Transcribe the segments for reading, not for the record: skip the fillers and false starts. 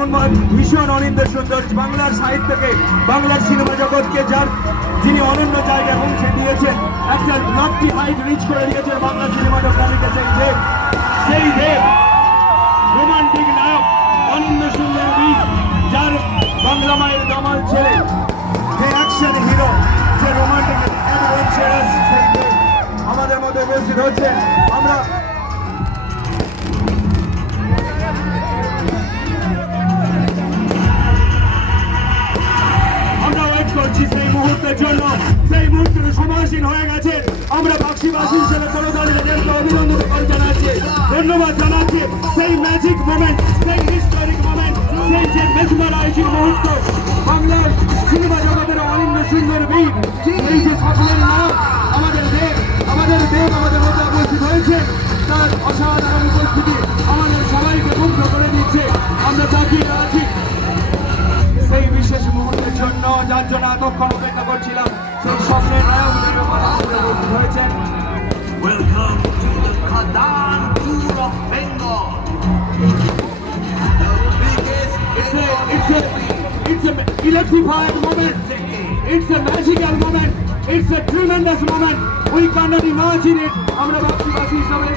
ভীষণ অনিন্দ্য সুন্দর বাংলার সাহিত্যকে, বাংলার সিনেমা জগৎকে যিনি অনন্য জায়গায় পৌঁছে দিয়েছেন, একটা লফটি হাইট রিচ করে দিয়েছেন বাংলা সিনেমা জগৎকে, সেই দেব রোমান্টিক নায়ক অনন্য সুন্দর বীর, যার বাংলা মায়ের দামাল ছেলে, যে অ্যাকশন হিরো, যে রোমান্টিক অ্যাডভেঞ্চারাস, সেই দেব আমাদের মধ্যে উপস্থিত হচ্ছেন। আমরা ওয়েট করছি সেই মুহূর্তের জন্য, সেই মুহূর্তের সমাসীন হয়ে গেছে। আমরা বাক্সিবাসী হিসেবে করতালিদেরকে অভিনন্দন জানাচ্ছি, ধন্যবাদ জানাচ্ছি। সেই ম্যাজিক মোমেন্ট, সেই হিস্টোরিক মোমেন্ট, সেই যে মেসমারাইজিং মুহূর্ত, বাংলার সিনেমা জগতের অনন্য সুন্দর বীর, এই যে সকলের নাম আমাদের দেব আমাদের মধ্যে উপস্থিত হয়েছে। তার অসাধারণ উপস্থিতি আমাদের সবাইকে মুগ্ধ করে দিচ্ছে। আমরা তাকিয়ে আছি সেই বিশেষ মুহূর্তের জন্য, যার জন্য এতক্ষণ অপেক্ষা করছিলাম। সেই স্বপ্নের নায়ক উপস্থিত হয়েছেন। Welcome to the Khadan Tour of Bengal. The biggest It's an electrifying moment. It's a magical moment. It's a tremendous moment. We cannot imagine it. আমরা বাক্সিবাসী হিসাবে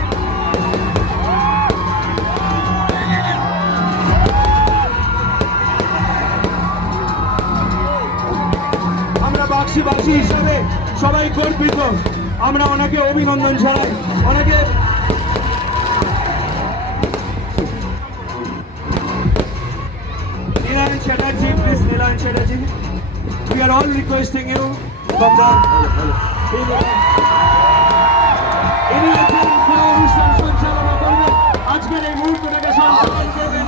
বাক্সিবাসী হিসাবে সবাই গর্বিত। আমরা ওনাকে অভিনন্দন জানাই। ওনাকে Nilayan Chatterjee, please, Nilayan Chatterjee. We are all requesting you from the অনুষ্ঠান সঞ্চালনা করবেন। আজকের এই মুহূর্তটাকে সঞ্চালন করবেন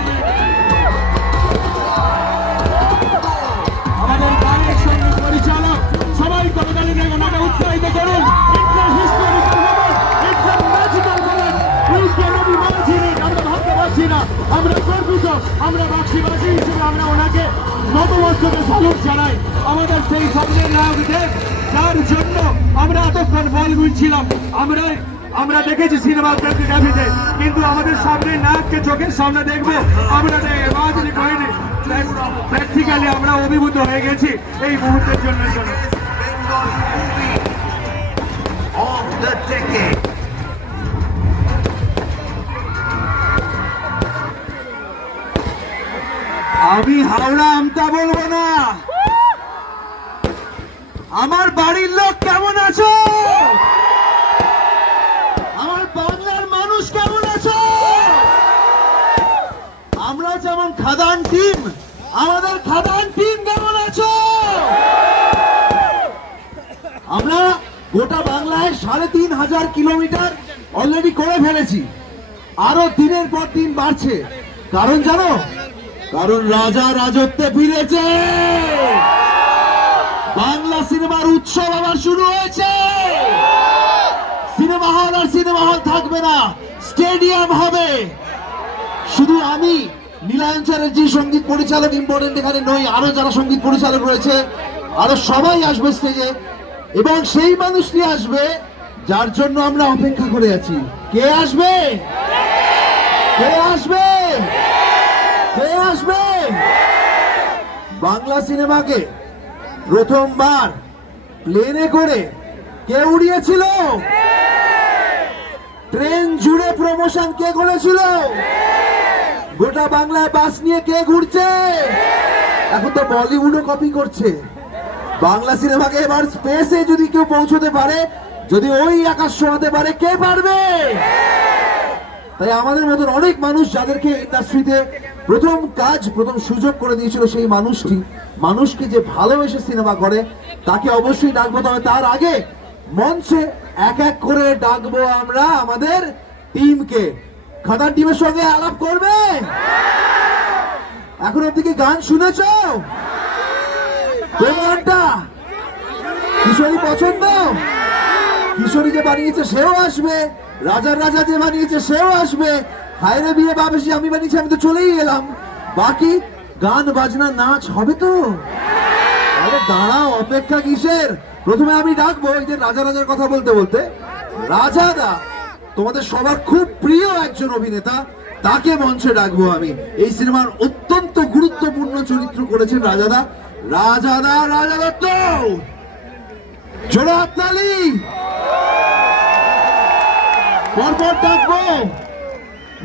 আমাদের গানের সঙ্গীত পরিচালক। সবাই করতালি দিয়ে ওনাকে উৎসাহিত করুন। It's a historical moment. It's a magical moment. We cannot imagine it. আমরা ভাবতে পারছি না। আমরা গর্বিত। আমরা বাক্সিবাসী হিসেবে আমরা ওনাকে নতমস্তকে স্যালুট জানাই। আমাদের সেই স্বপ্নের নায়ক দেব, যার জন্য আমরা এতক্ষণ বল গুনছিলাম। আমরা দেখেছি সিনেমা ক্যাফেতে, কিন্তু আমাদের সামনের নায়ককে চোখের সামনে দেখবো আমরা ইমাজিন করিনি। প্র্যাকটিক্যালি আমরা অভিভূত হয়ে গেছি এই মুহূর্তের জন্য। Bengal movie of the decade. আমি হাওড়া আমতা বলবো না। আমার বাড়ির লোক কেমন আছো? আমার বাংলার মানুষ কেমন আছো? আমরা যেমন খাদান টিম, আমাদের খাদান টিম কেমন আছো? আমরা গোটা বাংলায় ৩,৫০০ কিলোমিটার অলরেডি করে ফেলেছি। আরো দিনের পর দিন বাড়ছে। কারণ জানো, কারণ রাজা রাজত্বে ফিরেছে। বাংলা সিনেমার উৎসব আবার শুরু হয়েছে। সিনেমা হল আর সিনেমা হল থাকবে না, স্টেডিয়াম হবে। শুধু আমি নীলায়ন চ্যাটার্জি সঙ্গীত পরিচালক ইম্পর্টেন্ট এখানে নই, আরো যারা সঙ্গীত পরিচালক রয়েছে আরো সবাই আসবে স্টেজে, এবং সেই মানুষটি আসবে যার জন্য আমরা অপেক্ষা করে আছি। কে আসবে? কে আসবে? কে আসবে? বাংলা সিনেমাকে প্রথমবার প্লেনে করে কে উড়িয়েছিল? ট্রেন জুড়ে প্রমোশন কে করেছিল? গোটা বাংলায় বাস নিয়ে কে ঘুরছে? এখন তো বলিউডও কপি করছে। বাংলা সিনেমাকে এবার স্পেসে যদি কেউ পৌঁছতে পারে, যদি ওই আকাশ ছোঁয়াতে পারে, কে পারবে? তাই আমাদের মতন অনেক মানুষ যাদেরকে ইন্ডাস্ট্রিতে প্রথম কাজ, প্রথম সুযোগ করে দিয়েছিল, সেই মানুষকে যে ভালোবেসে সিনেমা করে তাকে অবশ্যই ডাকবো। তবে তার আগে মঞ্চে এক এক করে ডাকবো আমরা আমাদের টিমকে। খাদান টিমের সঙ্গে আলাপ করবে? এখন অব্দি কি গান শুনেছ? কোন গানটা? কিশোরী পছন্দ? কিশোরী যে বানিয়েছে সেও আসবে, রাজার রাজা যে বানিয়েছে সেও আসবে, হায়রে বিয়ে বাবেশি আমি বানিয়েছি, আমি তো চলেই এলাম। বাকি গান বাজনা নাচ হবে তো? আরে দাঁড়াও, অপেক্ষা কিসের? প্রথমে আমি ডাকবো, এই যে রাজার কথা বলতে বলতে, রাজাদা তোমাদের সবার খুব প্রিয় একজন অভিনেতা, তাকে মঞ্চে ডাকবো আমি। এই সিনেমার অত্যন্ত গুরুত্বপূর্ণ চরিত্র করেছেন রাজাদা। রাজা দত্ত, জোরে হাততালি। পরপর ডাকবো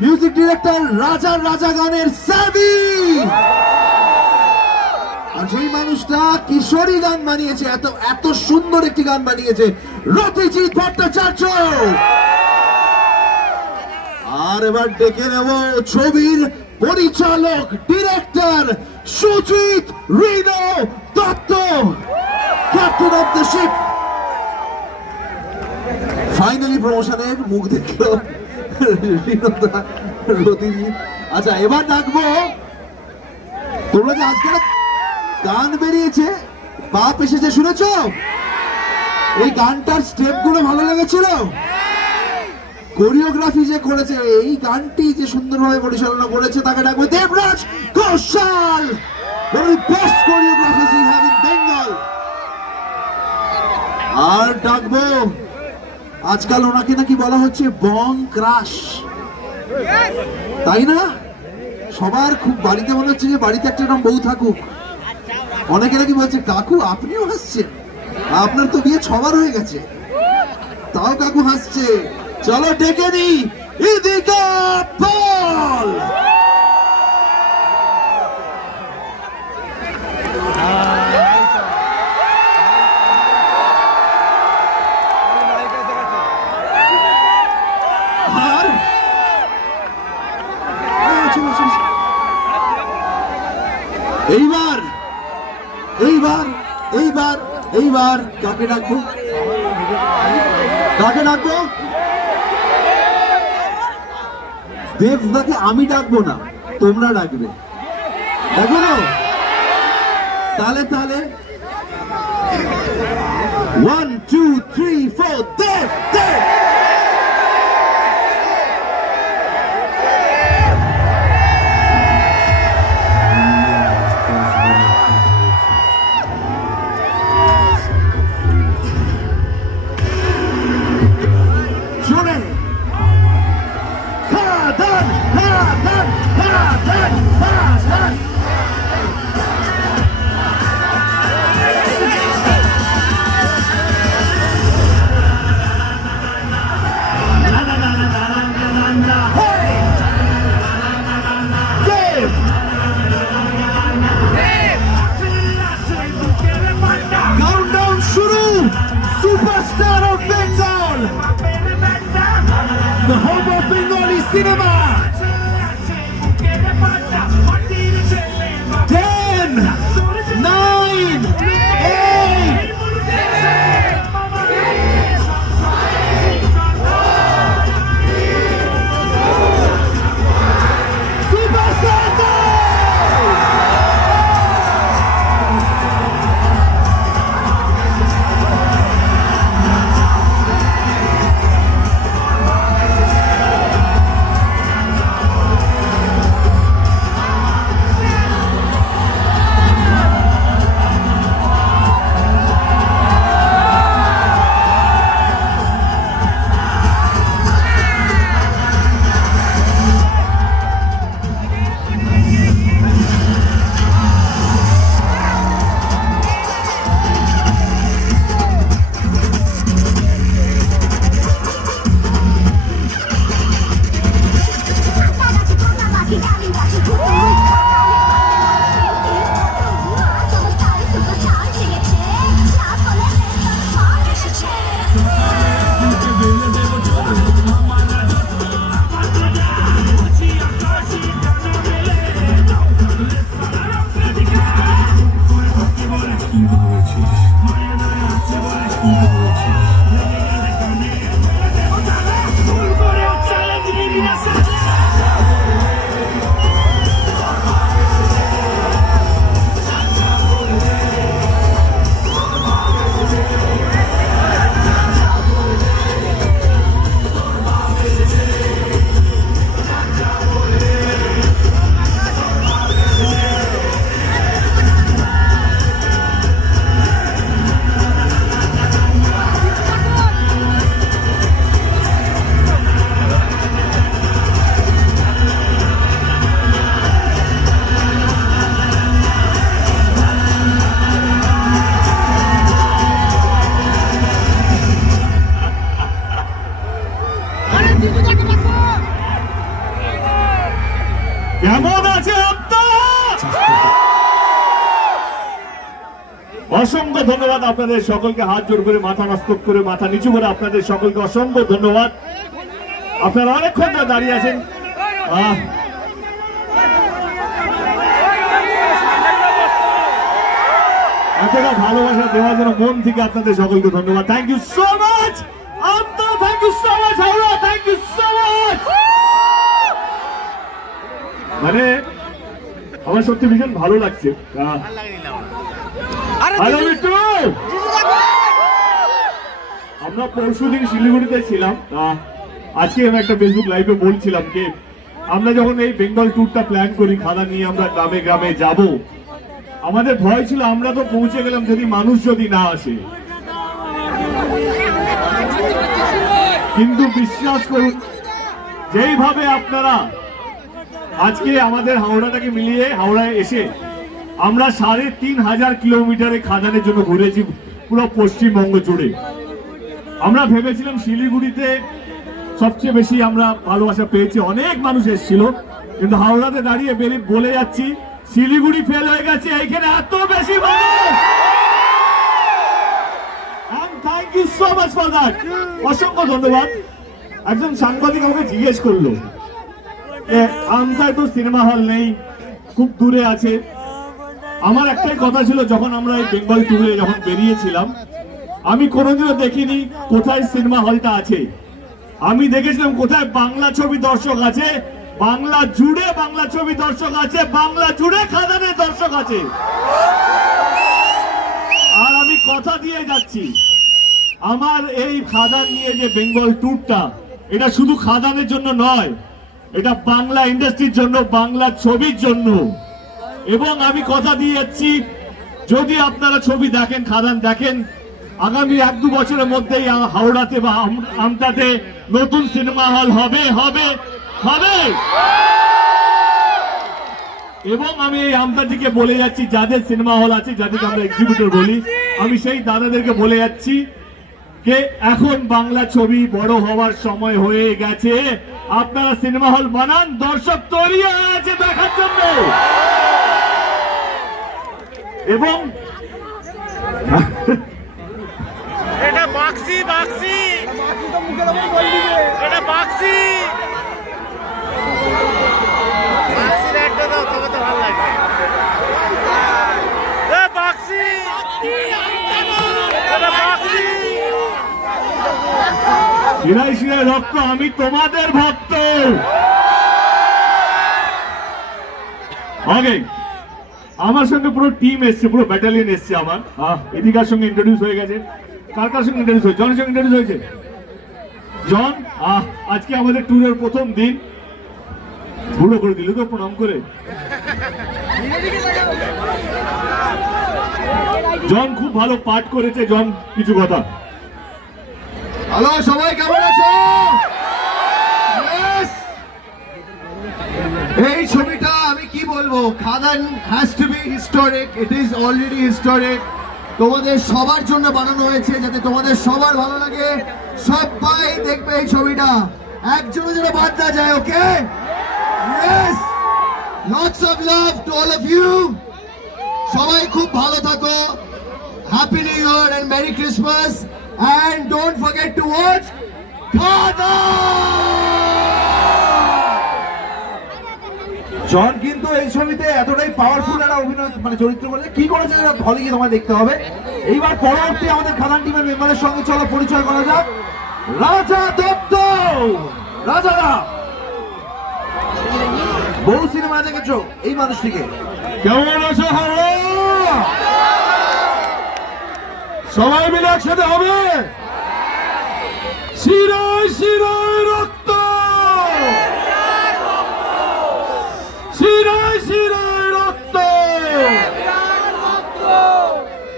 মিউজিক ডিরেক্টর রাজা গানের সাবি, আর সেই মানুষটা কিশোরী গান বানিয়েছে, এত সুন্দর একটি গান বানিয়েছে, রতিজিৎ ভট্টাচার্য। আর এবার ডেকে নেব ছবির পরিচালক director Sujit rhino Dutta, captain of the ship. Finally প্রমোশনের মুখ দেখলো রতিজিৎ। আচ্ছা, এবার ডাকবো, তোমরা যে আজকে গান বেরিয়েছে, বাপ এসেছে, শুনেছ? ওই গানটার স্টেপ গুলো ভালো লেগেছিল, কোরিওগ্রাফি যে করেছে, এই গানটি যে সুন্দরভাবে পরিচালনা করেছে, তাকে ডাকবো Debraj Ghoshal, best choreographist we have in Bengal. আর ডাকবো, আজকাল ওনাকে নাকি বলা হচ্ছে বং ক্রাশ, তাই না? সবার খুব বাড়িতে মনে হচ্ছে যে বাড়িতে একটা এরকম বউ থাকুক। অনেকে নাকি বলছে কাকু আপনিও হাসছেন, আপনার তো বিয়ে 6 বার হয়ে গেছে, তাও কাকু হাসছে। চলো ডেকে নি ইদিকা পল। এইবার কাকে ডাকবো? দেবদাকে আমি ডাকবো না, তোমরা ডাকবে, দেখো না? তাহলে 1 2 3 4 দেব। Superstar of Bengal, the home of Bengali cinema. 10, 9, 8. অসংখ্য ধন্যবাদ আপনাদের সকলকে, হাত জোর করে মাথা মস্তক করে মাথা নিচু করে আপনাদের সকলকে অসংখ্য ধন্যবাদ। আপনারা অনেকক্ষণ ধরে দাঁড়িয়ে আছেন। এতটা ভালোবাসা দেওয়ার জন্য মন থেকে আপনাদের সকলকে ধন্যবাদ। Thank you so much Amta, thank you so much Howrah, thank you so much. মানে আমার সত্যি ভীষণ ভালো লাগছে। আমরা পরশুদিন শিলিগুড়িতে ছিলাম। আজকে আমি একটা ফেসবুক লাইভে বলছিলাম যে আমরা যখন এই বেঙ্গল ট্যুরটা প্ল্যান করি, খাদা নিয়ে আমরা গ্রামে গ্রামে যাব, আমাদের ভয় ছিল আমরা তো পৌঁছে গেলাম, যদি মানুষ যদি না আসে। কিন্তু বিশ্বাস করুন, যেইভাবে আপনারা আজকে আমাদের হাওড়াটাকে মিলিয়ে হাওড়ায় এসে আমরা ৩,৫০০ কিলোমিটারে খাদানের জন্য ঘুরেছি পুরো পশ্চিমবঙ্গ জুড়ে। আমরা ভেবেছিলাম শিলিগুড়িতে সবচেয়ে বেশি আমরা ভালোবাসা পেয়েছি, অনেক মানুষ এসেছিল, কিন্তু হাওড়াতে দাঁড়িয়ে বলে যাচ্ছি শিলিগুড়ি ফেল হয়ে গেছে, এইখানে এত বেশি মানুষ। Thank you so much for that, অসংখ্য ধন্যবাদ। একজন সাংবাদিক আমাকে জিজ্ঞেস করলো আমতায় তো সিনেমা হল নেই, খুব দূরে আছে। আমার একটাই কথা ছিল, যখন আমরা এই বেঙ্গল ট্যুরে যখন বেরিয়েছিলাম, আমি কোনোদিনও দেখিনি কোথায় সিনেমা হলটা আছে। আমি দেখেছিলাম কোথায় বাংলা ছবি দর্শক আছে, বাংলা জুড়ে বাংলা ছবি দর্শক আছে, বাংলা জুড়ে খাদানের দর্শক আছে। আর আমি কথা দিয়ে যাচ্ছি, আমার এই খাদান নিয়ে যে বেঙ্গল ট্যুরটা, এটা শুধু খাদানের জন্য নয়, এটা বাংলা ইন্ডাস্ট্রির জন্য, বাংলা ছবির জন্য। এবং আমি কথা দিয়ে যাচ্ছি, যদি আপনারা ছবি দেখেন, খাদান দেখেন, আগামী 1-2 বছরের মধ্যেই হাওড়াতে বা আমতাতে নতুন সিনেমা হল হবে হবে হবে। এবং আমি এই আমতাটিকে বলে যাচ্ছি, যাদের সিনেমা হল আছে, যাদেরকে আমরা এক্সিবিটর বলি, আমি সেই দাদাদেরকে বলে যাচ্ছি যে এখন বাংলা ছবি বড় হওয়ার সময় হয়ে গেছে। আপনারা সিনেমা হল বানান, দর্শক তৈরি হয়ে আছে দেখার জন্য। এবং এটা বাক্সি বাক্সি এটা বাক্সি বাক্সির একটা দাও, তবে তো ভালো লাগবে। এ বাক্সি এটা বাক্সি, শিরায় শিরায় রক্ত, আমি তোমাদের ভক্ত। ওকে, আমার সঙ্গে পুরো টিম এসছে, পুরো ব্যাটালিয়ন এসছে আমার। এদিকার সঙ্গে ইন্ট্রোডিউস হয়ে গেছে। কার কার সঙ্গে ইন্ট্রোডিউস হয়েছে? জনের সঙ্গে ইন্ট্রোডিউস হয়েছে। জন আজকে আমাদের ট্যুরের প্রথম দিন, ভুলো করে দিল তো প্রণাম করে। জন খুব ভালো পাঠ করেছে। জন, কিছু কথা। হ্যালো, সবাই কেমন আছো? এই ছবিটা আমি কি বলবো, Khadaan has to be historic, it is already historic. তোমাদের সবার জন্য বানানো হয়েছে, যাতে তোমাদের সবার ভালো লাগে। সবাই দেখবে এই ছবিটা, একজনও যেন বাদ না যায়। Okay, yes, lots of love to all of you. সবাই খুব ভালো থাকো। Happy new year and merry Christmas, and don't forget to watch জন। কিন্তু এই ছবিতে এতটাই পাওয়ারফুল একটা অভিনয়, মানে চরিত্র করেছে, কি করেছে হলে গিয়ে তোমায় দেখতে হবে। এইবার পরবর্তী আমাদের খাদান টিমের মেম্বারের সঙ্গে চলো পরিচয় করা যাক। রাজা দত্ত, রাজারা বহু সিনেমা দেখেছো এই মানুষটিকে। কেমন আছো হাওড়া? সবাই মিলে একসাথে হবে। শিরায় শিরায় রক্ত, শিরায় শিরায় রক্ত,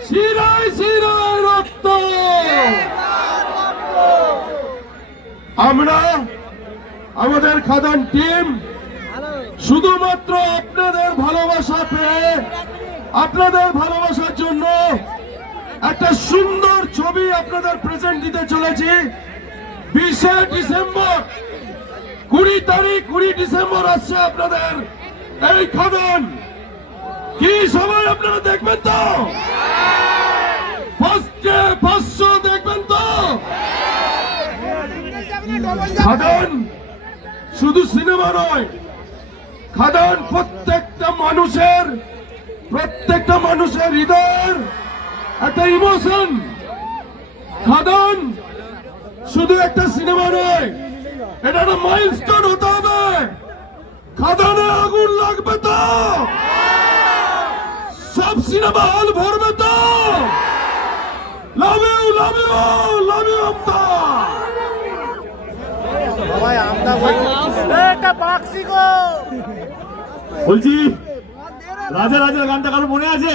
শিরায় শিরায় রক্ত। আমরা আমাদের খাদান টিম শুধুমাত্র আপনাদের ভালোবাসা পেয়ে, আপনাদের ভালোবাসার জন্য একটা সুন্দর ছবি আপনাদের প্রেজেন্ট দিতে চলেছি। 20 ডিসেম্বর, 20 ডিসেম্বর আসছে আপনাদের এই খাদান। কি সবাই আপনারা দেখবেন তো? ফার্স্টে 500 দেখবেন তো। খাদান শুধু সিনেমা নয়, খাদান প্রত্যেকটা মানুষের হৃদয়ের একটা ইমোশন। খাদান শুধু একটা সিনেমা নয়, এটা একটা মাইলস্টোন হতে হবে। খাদানে আগুন লাগবে তো, সব সিনেমা হল ভরবে তো। Love you love you love you Amta. সবাই আমদা বলছে এটা বাক্সি গো। বলছি রাজা রাজার গানটা কারো মনে আছে?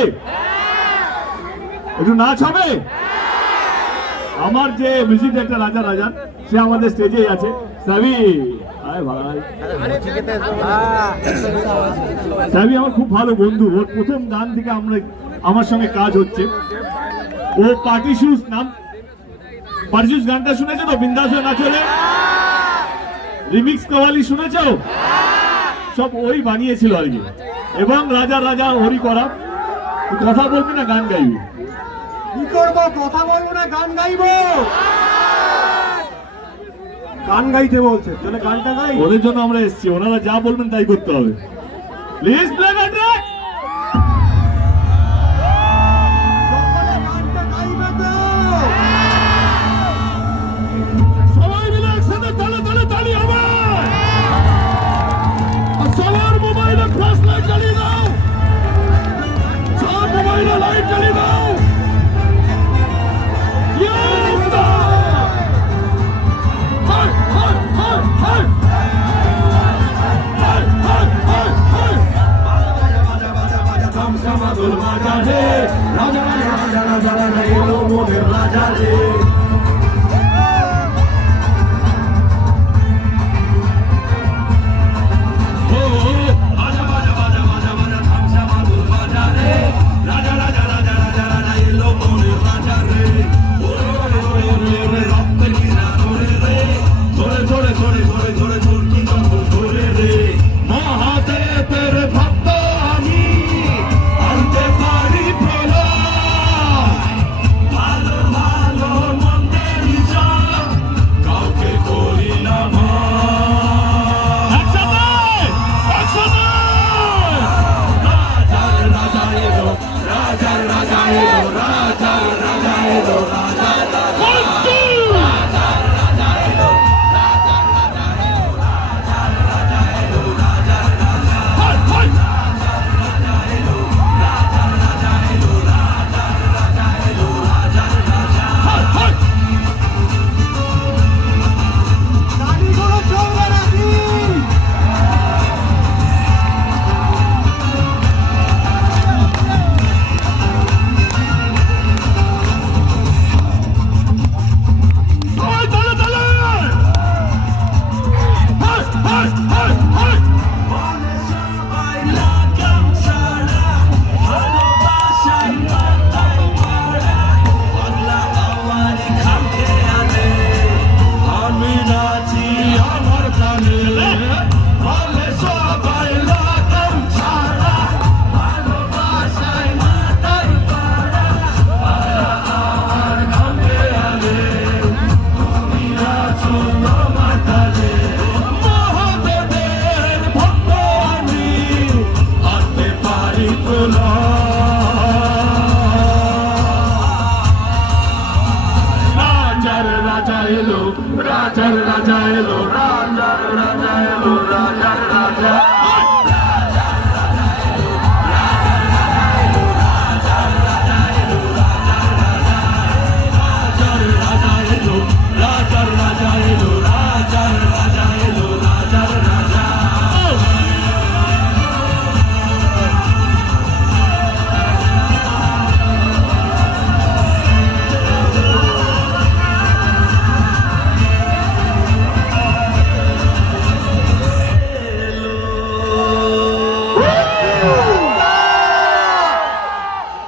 একটু নাচ হবে? আমার যে মিউজিক ডাইরেক্টর রাজা রাজা, সে আমাদের স্টেজে আছে। সাবি আয় ভাই, সাবি আমার খুব ভালো বন্ধু। ওর প্রথম গান থেকে আমার সঙ্গে কাজ হচ্ছে। ও পার্টি শুজ গানটা শুনেছো তো? বিন্দাস হয়ে নাচলে রিমিক্স কাওয়ালি শুনেছো? সব ওই বানিয়েছিল আর কি। এবং রাজা রাজা হরি করা। কথা বলবি না গান গাইবি? কি করবো? কথা বলবো না গান গাইবো? গান গাইতে বলছে, তাহলে গানটা গাই। ওদের জন্য আমরা এসেছি, ওনারা যা বলবেন তাই করতে হবে। Please play the track. সকলে গানটা গাইবে তো? সবাই মিলে একসাথে তালে তালে তালি হবে। আর সবার মোবাইলে ফ্ল্যাশ লাইট জ্বালিয়ে দাও, সব মোবাইলে লাইট জ্বালিয়ে দাও। Yes, sir! Hey, hey, hey, hey! Hey, hey, hey, hey! Tamsa madul raja re, raja raja raja raja raja elo moner raja re. গাড়িগুলো চলবে নাকি? সবাই তালে তালে! Hey, hey, hey, hey! আমি নাচি আমার প্রাণে, বলে সবাই লাগাম ছাড়া, ভালোবাসায় মাতার পাড়া, আর ঘামে আলে, তুমি নাচো তোমার তালে। মহাদেবের ভক্ত আমি, আনতে পারি তোলা। রাজার রাজা এলো, রাজার রাজা এলো, রাজার রাজা এলো, রাজার রাজা। রাজার রাজা এলো, রাজার রাজা এলো, রাজার রাজা এলো, রাজার রাজা।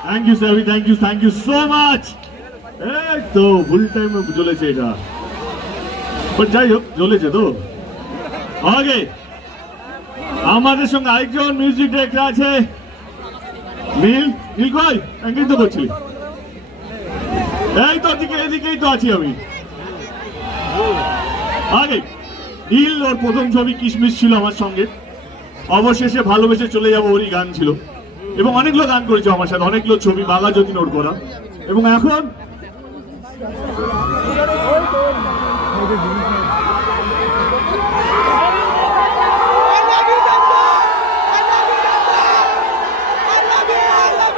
থ্যাংক ইউ সাবি, থ্যাংক ইউ সো মাচ। এই তো ফুল টাইম জ্বলেছে এটা, বাট যাই হোক জ্বলেছে তো। আগে আমাদের সঙ্গে আরেকজন মিউজিক ডাইরেক্টর আছে, নীল। নীল কই? এঙ্গেজ তো করছিলি। এই তো এদিকেই তো আছি আমি। আগে নীল ওর প্রথম ছবি কিশমিশ ছিল আমার সঙ্গে, অবশেষে ভালোবেসে চলে যাবো ওরই গান ছিল, এবং অনেকগুলো গান করেছে আমার সাথে, অনেকগুলো ছবি বাঘা যতীন ওর করা, এবং এখন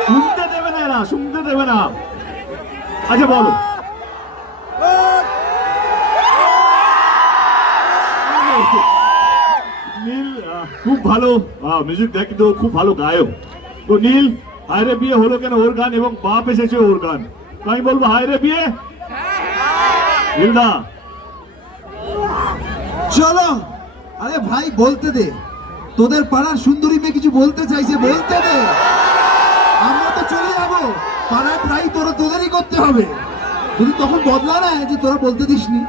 শুনতে দেবে না এরা, শুনতে দেবে না। আচ্ছা বলো, নীল খুব ভালো মিউজিক দেখি তো, খুব ভালো গায়ক। তো নীল হায়রে বিয়ে হলো কেন ওর গান, এবং বাপ এসেছে ওর গান, তো আমি বলবো হায়রে বিয়ে। নীলদা চলো, আরে ভাই বলতে দে, তোদের পাড়ার সুন্দরী মেয়ে কিছু বলতে চাইছে, বলতে দে। আমরা তো চলে যাবো, পাড়ায় প্রায় তোদেরই করতে হবে। যদি তখন বদলা না যে তোরা বলতে দিসনি,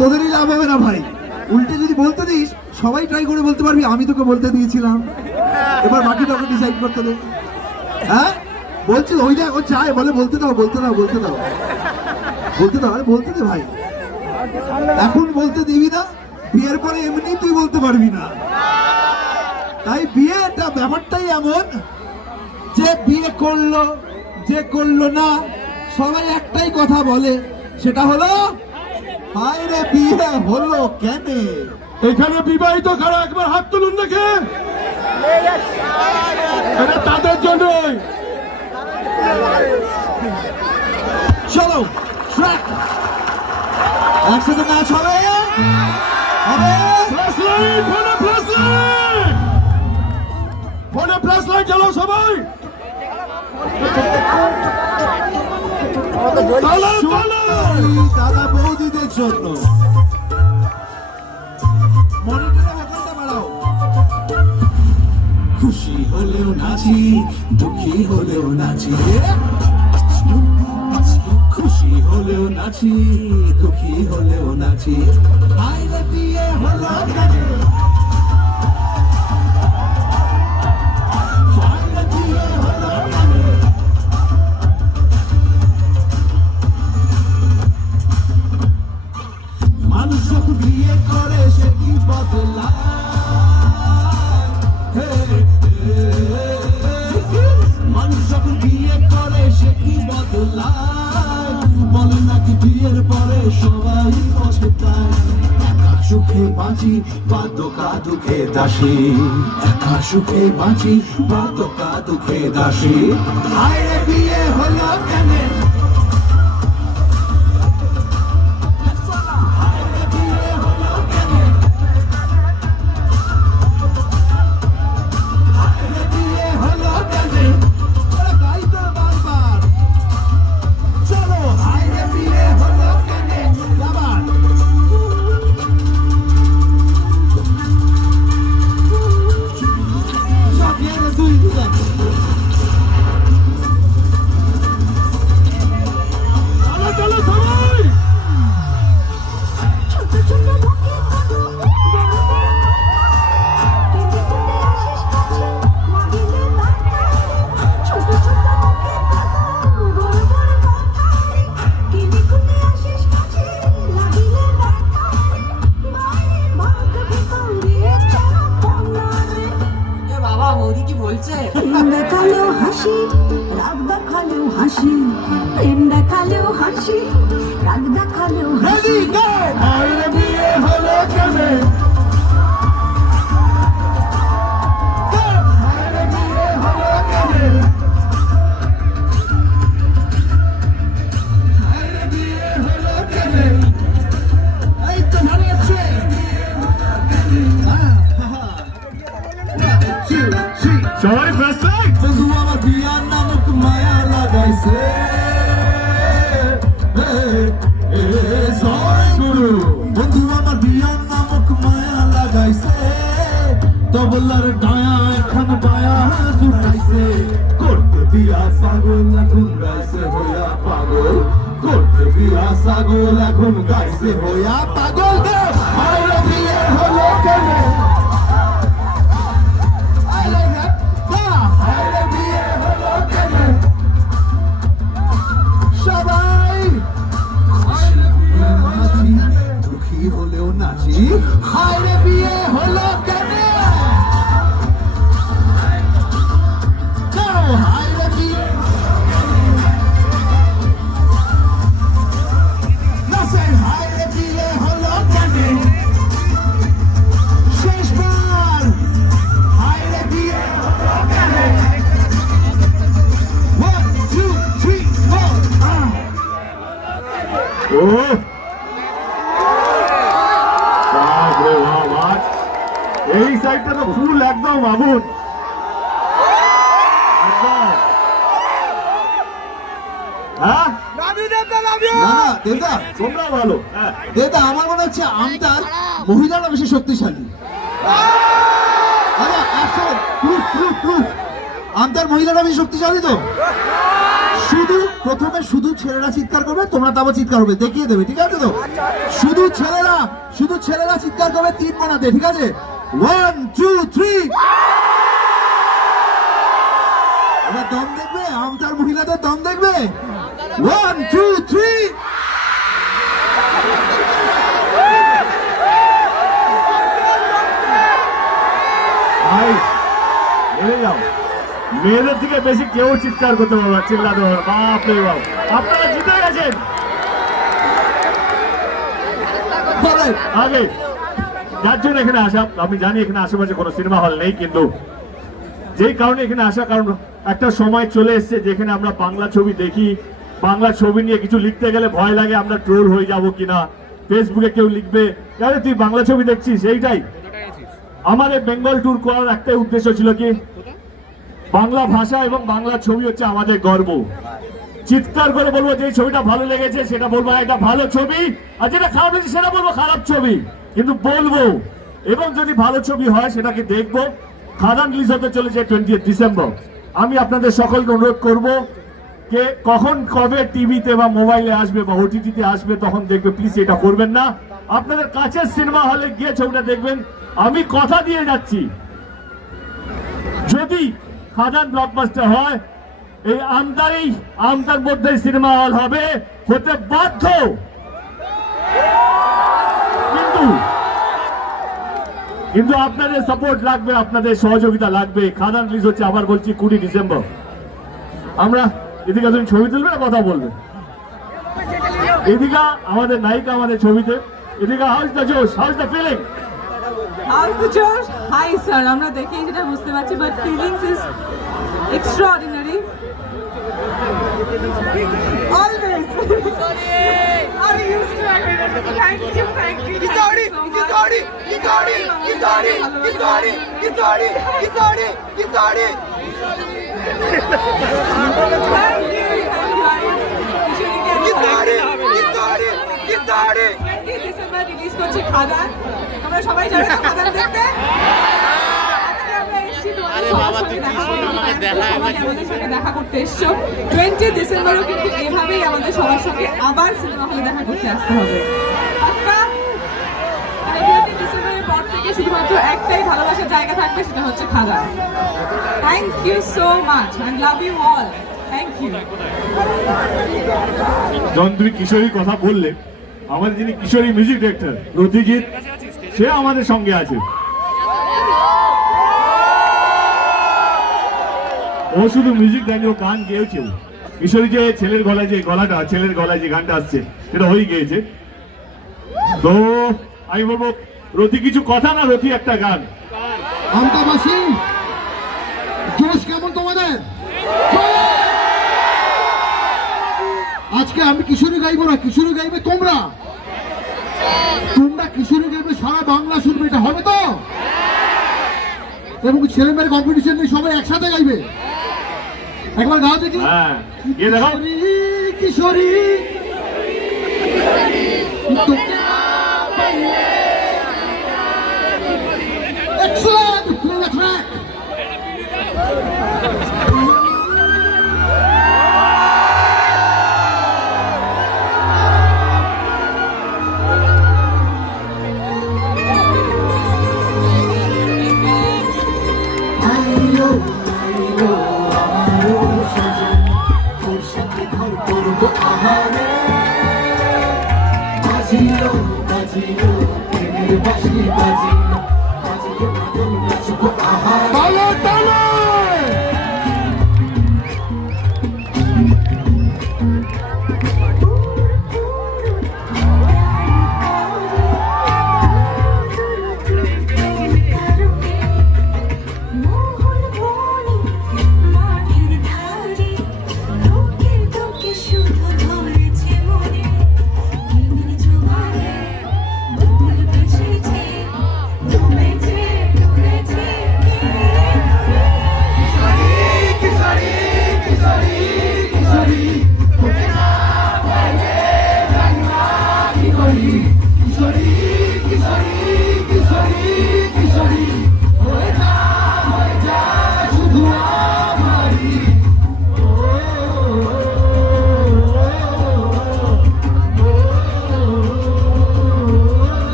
তোদেরই লাভ হবে না ভাই। উল্টে যদি বলতে দিস, সবাই ট্রাই করে বলতে পারবি আমি তোকে বলতে দিয়েছিলাম, এবার বাকিটা ওকে ডিসাইড করতে দে। হ্যাঁ বলছি, ওই দেখ ও চায়, বলে বলতে দাও বলতে দাও বলতে দাও বলতে দাও। আরে বলতে দে ভাই, এখন বলতে দিবি না, বিয়ের পরে এমনি তুই বলতে পারবি না। তাই বিয়েটা ব্যাপারটাই এমন যে বিয়ে করলো যে করলো না, সবাই একটাই কথা বলে, সেটা হলো বাইরে বিয়ে হলো কেন। এখানে বিবাহিত কারা একবার হাত তুলুন দেখে, এটা তাদের জন্যই। চলো ট্র্যাক একসাথে নাচ হবে, হবে। ফোনে ফ্ল্যাশ লাইট জ্বালাও সবাই, দাদা বৌদিদের জন্য মনিটরে বোতামটা বাড়াও। খুশি হলেও নাচি, দুঃখী হলেও নাচি, খুশি হলেও নাচি, দুঃখী হলেও নাচি। বাইরে বিয়ে হলো কেন, বাইরে বিয়ে হলো কেন। মানুষ যখন বিয়ে করে সে কি বদলায়, মানুষ যখন বিয়ে করে সে কি বদলায়, বলে নাকি বিয়ের পরে সবাই পছতায়। একা সুখে বাঁচি বা দোকা দুঃখে দাসী, একা সুখে বাঁচি বা দোকা দুঃখে দাসী। হায়রে বিয়ে হলো কেন, দেখালেও হাসি, রাগ দেখালেও হাসি, প্রেম দেখালেও হাসি, রাগ দেখালেও হাসি। হায়রে বিয়ে হলো কেন, হায়রে বিয়ে হলো কেন, হায়রে বিয়ে হলো কেন। এই তো ভালো আছে। সবাই ফ্ল্যাশ লাইট। বন্ধু আমার বিয়ার নামক মায়া লাগাইছে, জয় গুরু। বন্ধু আমার বিয়ার নামক মায়া লাগাইছে, তবলার ডায়া এখন বায়া জুটাইছে। করতে বিয়া পাগল এখন গাইছে হইয়া পাগল, করতে বিয়া ছাগল এখন গাইছে হইয়া পাগল। হায়রে বিয়ে হলো কেন, হায়রে বিয়ে হলো কেন। সবাই ফুল একদম আগুন একদম। হ্যাঁ না না দেবদা, তোমরা ভালো। হ্যাঁ দেবদা আমার মনে হচ্ছে আমতার মহিলারা বেশি শক্তিশালী। দাদা আসল প্রুফ আমতার মহিলারা বেশি শক্তিশালী তো। শুধু প্রথমে শুধু ছেলেরা চিৎকার করবে, তোমরা তাও চিৎকার করবে, দেখিয়ে দেবে, ঠিক আছে তো? শুধু ছেলেরা চিৎকার করবে 3 কোণাতে, ঠিক আছে? 1 2 3। এবার দম দেখবে, আমতার মহিলাদের দম দেখবে। 1 2 3। ভাই এড়ে যাও, মেয়েদের থেকে বেশি কেউ চিৎকার করতে পারবে না, চিল্লাতে পারবে না। বাপ রে বাপ, আপনারা জিতে গেছেন। আগে যার জন্য এখানে আসা, আমি জানি এখানে আশেপাশে কোনো সিনেমা হল নেই, কিন্তু যেই কারণে এখানে আসা, কারণ একটা সময় চলে এসছে যেখানে আমরা বাংলা ছবি দেখি, বাংলা ছবি নিয়ে কিছু লিখতে গেলে ভয় লাগে আমরা ট্রোল হয়ে যাব কিনা, ফেসবুকে কেউ লিখবে আরে তুই বাংলা ছবি দেখছিস। এইটাই আমার এই বেঙ্গল ট্যুর করার একটাই উদ্দেশ্য ছিল, কি বাংলা ভাষা এবং বাংলা ছবি হচ্ছে আমাদের গর্ব। চিৎকার করে বলবো যে ছবিটা ভালো লেগেছে সেটা বলবো এটা ভালো ছবি, আর যেটা খারাপ লেগেছে সেটা বলবো খারাপ ছবি, কিন্তু বলবো। এবং যদি ভালো ছবি হয় সেটাকে দেখবো। খাদান রিলিজ হতে চলেছে 20 ডিসেম্বর। আমি আপনাদের সকলকে অনুরোধ করব যে কখন কবে টিভিতে বা মোবাইলে আসবে বা ওটিটিতে আসবে তখন দেখবে, প্লিজ এটা করবেন না। আপনাদের কাছের সিনেমা হলে গিয়ে ছবিটা দেখবেন। আমি কথা দিয়ে যাচ্ছি, যদি খাদান ব্লকবাস্টার হয় এই আমতার মধ্যে সিনেমা হল হবে, হতে বাধ্য। কিন্তু আপনাদের সাপোর্ট লাগবে, আপনাদের সহযোগিতা লাগবে। খাদান রিলিজ হচ্ছে, আবার বলছি 20 ডিসেম্বর। আমরা এদিকে তুমি ছবি তুলবে না কথা বলবে? এদিকে আমাদের নায়িকা আমাদের ছবিতে, এদিকে how's the josh, how's the feeling. How's the Josh? Hi sir, আমরা দেখেই যেটা বুঝতে পারছি, but feelings is extraordinary. Always. Are you used to it? Thank you. December release করছে খাদান। আমরা সবাই যাবো খাদান দেখতে। আজকে আমরা এসেছি তোমাদের আমাদের সাথে দেখা করতে এসছো। 20 ডিসেম্বরও কিন্তু এভাবেই আমাদের সবার সঙ্গে আবার সিনেমা হলে দেখা করতে আসতে হবে। পাক্কা? 20 ডিসেম্বরের পর থেকে শুধুমাত্র একটাই ভালোবাসার জায়গা থাকবে, সেটা হচ্ছে Khadaan. Thank you so much and love you all. Thank you. যখন তুমি কিশোরীর কথা বললে, আমাদের যিনি কিশোরী মিউজিক ডিরেক্টর রতিজিৎ, সে আমাদের সঙ্গে আছে। ও শুধু মিউজিক দেয়নি, ও গান গেয়েছে। কিশোরী যে ছেলের গলায় যে গানটা আসছে সেটা হয়ে গিয়েছে। তো আমি বলবো রতি কিছু কথা না, রতি একটা গান। আমতাবাসী জোশ কেমন তোমাদের? আজকে আমি কিশোরী গাইবো না, কিশোরী গাইবে তোমরা কিশোরী গাইবে, সারা বাংলা শুনবে, এটা হবে তো? এবং ছেলে মেয়ের কম্পিটিশন নেই, সবাই একসাথে গাইবে। একবার গাও দেখি। হ্যাঁ গিয়ে দেখাও। কিশোরী Excellent! Play the track! তুমি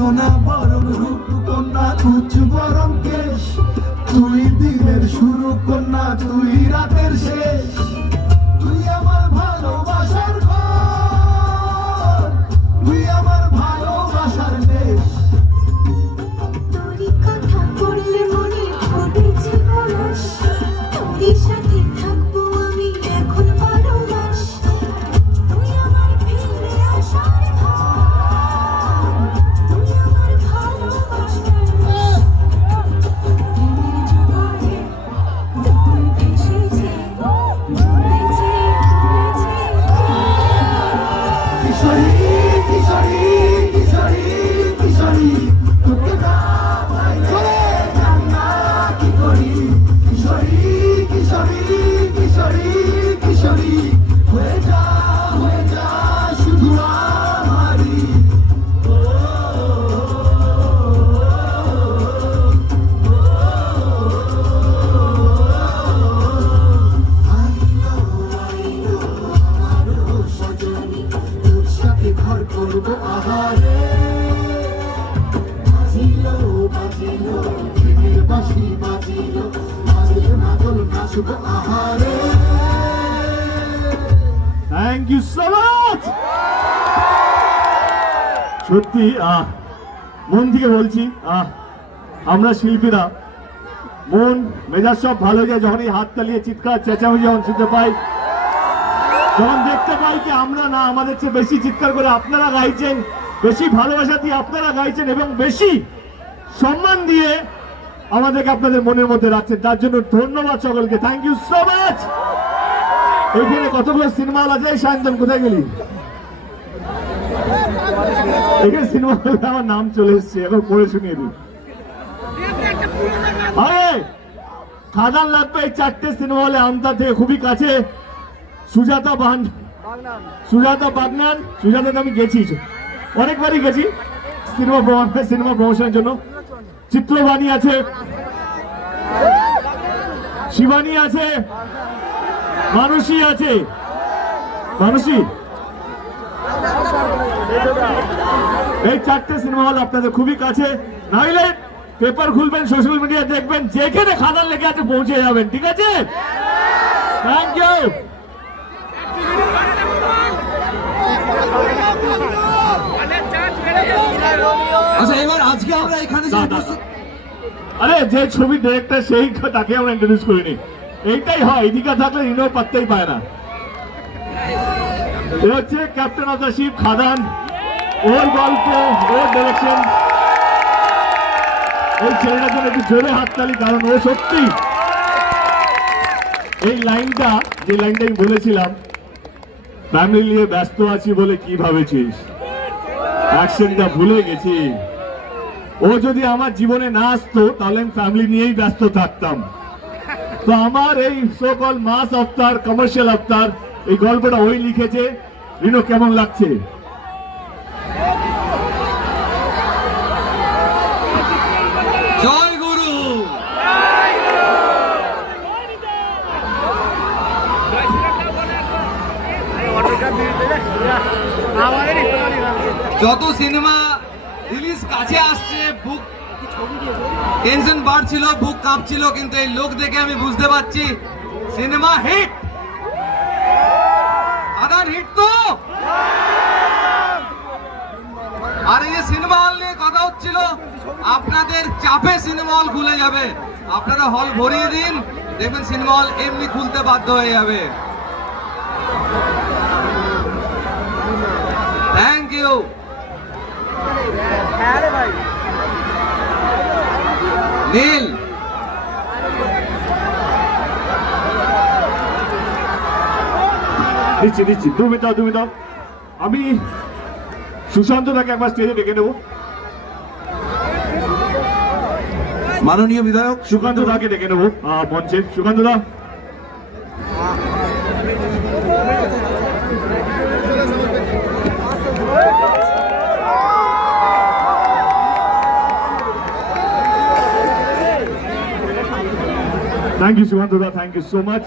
সোনা বরং রূপ কন্যা উচ্চ বরং কেশ তুই দিনের শুরু কন্যা তুই রাতের শেষ তুই আমার ভালোবাসার ঘর তুই আমার ভালোবাসার দেশ তোরই কথা পড়লে মনে পড়েছে পরশ তোরই সাথে থাকবো আমি এখন 12 মাস তুই আমার ফিরে আসার ঘর তুই আমার ভালোবাসার দেশ প্রেমের জোয়ারে দুপুর ভেসেছে ভুলেছে কিশোরী কিশোরী কিশোরী কিশোরী তোকে না পাইলে জানি না কি করি কিশোরী কিশোরী কিশোরী কিশোরী হয়ে যা শুধু আমারই আইলো আমারও সজনী তোর সাথে ঘর করবো আহারে বাজিলো প্রেমের বাঁশি বাজিলো মাদল নাচবো আহারে থ্যাংক ইউ সো মাচ। সত্যি মন থেকে বলছি আমরা শিল্পীরা মন মেজাজ সব ভালো যায় যখন এই হাত তালিয়ে চিৎকার চেঁচামেচি যখন শুনতে পাই, যখন দেখতে পাই কি আমরা না আমাদের চেয়ে বেশি চিৎকার করে আপনারা গাইছেন, বেশি ভালোবাসা দিয়ে আপনারা গাইছেন এবং বেশি সম্মান দিয়ে আমাদেরকে আপনাদের মনের মধ্যে রাখছেন, তার জন্য ধন্যবাদ সকলকে। Thank you so much. এখানে কতগুলো সিনেমা হল আছে, সায়ন্তন কোথায় গেলি? এখানে সিনেমা হলে আমার নাম চলে এসছে, এখন পড়ে শুনিয়ে দিই। আরে খাদান লাগবে এই 4টে সিনেমা হলে আমতা থেকে খুবই কাছে। সুজাতা বাগনান, সুজাতাতে আমি গেছি, অনেকবারই গেছি সিনেমা প্রমোশনের জন্য। চিত্রবাণী আছে, শিবানী আছে, মানুষী আছে, মানুষী। এই 4টে সিনেমা হল আপনাদের খুবই কাছে, নাইলে পেপার খুলবেন, সোশ্যাল মিডিয়া দেখবেন, যেখানে খাদান লেগে আছে পৌঁছে যাবেন, ঠিক আছে? Thank you. আচ্ছা এবার আজকে আমরা এখানে যে আরে যে ছবি ডিরেক্টর সেই তাকে আমরা ইন্ট্রোডিউস করিনি, এইটাই হয়, এদিকে থাকলে রিনো পাত্তাই পায় না। এ হচ্ছে ক্যাপ্টেন অফ দ্য শিপ খাদান, ওর গল্প, ওর ডিরেকশন। এই ছেলেটার জন্য একটু জোরে হাততালি, কারণ ও সত্যি এই লাইনটা, যে লাইনটা আমি বলেছিলাম, ফ্যামিলি নিয়ে ব্যস্ত আছি বলে কি ভাবেছিস, অ্যাকশনটা ভুলে গেছি। ও যদি আমার জীবনে না আসতো তাহলে আমি ফ্যামিলি নিয়েই ব্যস্ত থাকতাম। তো আমার এই সোকল মাস অবতার, কমার্শিয়াল অবতার, এই গল্পটা ওই লিখেছে। রিনো কেমন লাগছে? জয় গুরু। যত সিনেমা রিলিজ কাছে আসছে বুক টেনশন বাড়ছিল, বুক কাঁপছিল, কিন্তু এই লোক দেখে আমি বুঝতে পারছি সিনেমা হিট। আদান হিট তো। আর এই যে সিনেমা হল নিয়ে কথা হচ্ছিল, আপনাদের চাপে সিনেমা হল খুলে যাবে। আপনারা হল ভরিয়ে দিন, দেখবেন সিনেমা হল এমনি খুলতে বাধ্য হয়ে যাবে। Thank you. নীল দিচ্ছি, তুমি দাও। আমি সুশান্ত তাকে একবার স্টেজে ডেকে নেবো। মাননীয় বিধায়ক সুকান্ত দাকে ডেকে নেবো মঞ্চে। সুকান্ত দা, থ্যাংক ইউ সুকান্ত দা, থ্যাংক ইউ সো মাচ।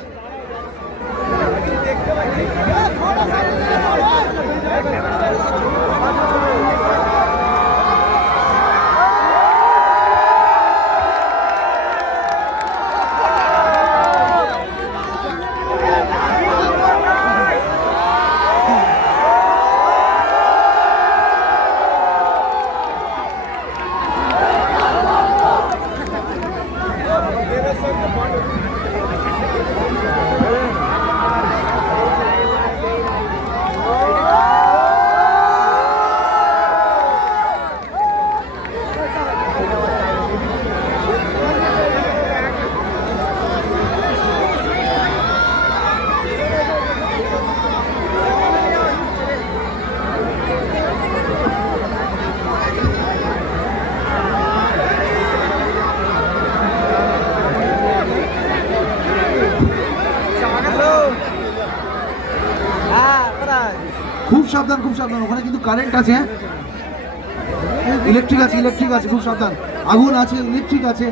সাবধান, ওখানে কিন্তু কারেন্ট আছে, ইলেকট্রিক আছে, ইলেকট্রিক আছে, খুব সাবধান, আগুন আছে, ইলেকট্রিক আছে।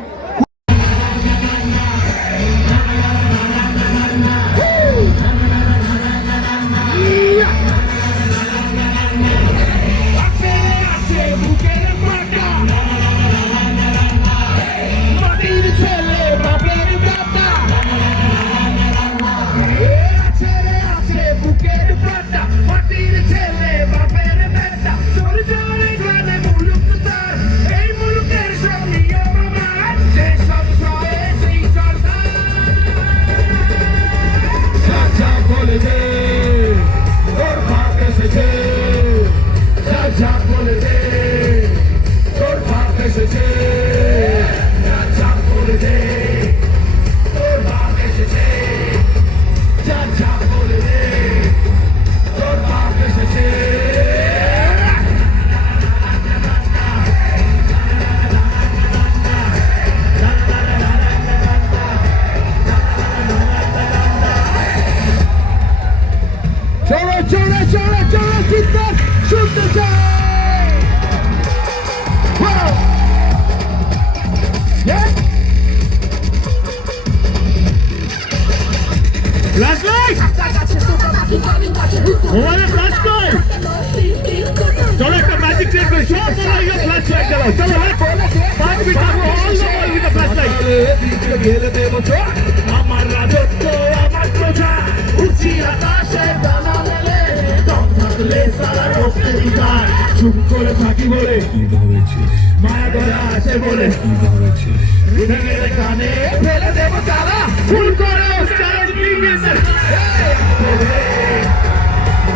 ফ্ল্যাশলাইট মোবাইলে ফ্ল্যাশ কর, চলো একটা ম্যাজিক ট্রিক করি, সব মোবাইল ফ্ল্যাশ লাইট জ্বালাও, চলো 5 মিনিট থাকবো all the world with flash light. আমার রাজত্ব আমার প্রজা উঁচি আকাশে ডানা মেলে, দম থাকলে সারা করতে দিবার, চুপ করে থাকি বলে মায়া ধরা আছে বলে হৃদয়ের কানে ফেলে দেবো তারা, ফুল করে চ্যালেঞ্জ নিয়ে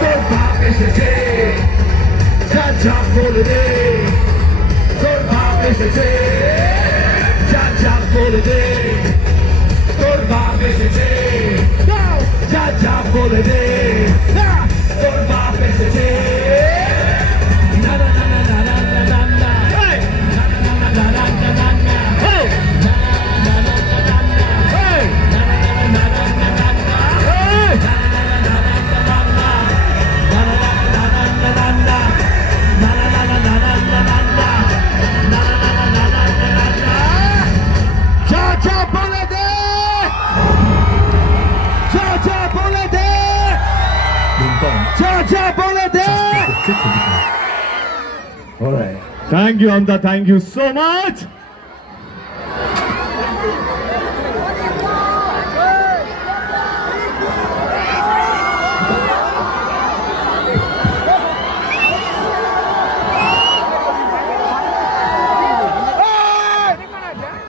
তোর বাপ এসেছে, যা যা বলে দে, তোর বাপ এসেছে, যা যা বলে দে, তোর বাপ এসেছে, যা যা বলে দে, তোর বাপ এসেছে। না না না না না না না না না, hey! না না না না না না না না, hey! না না না না না না, hey! না না না না না না না, hey! না না না না না না না, na na na na na na na na, na na na na na na na na, na na na na na na na na, cha cha bole de, cha cha bole de, cha cha bole de. All right. Thank you, Amda. Thank you so much.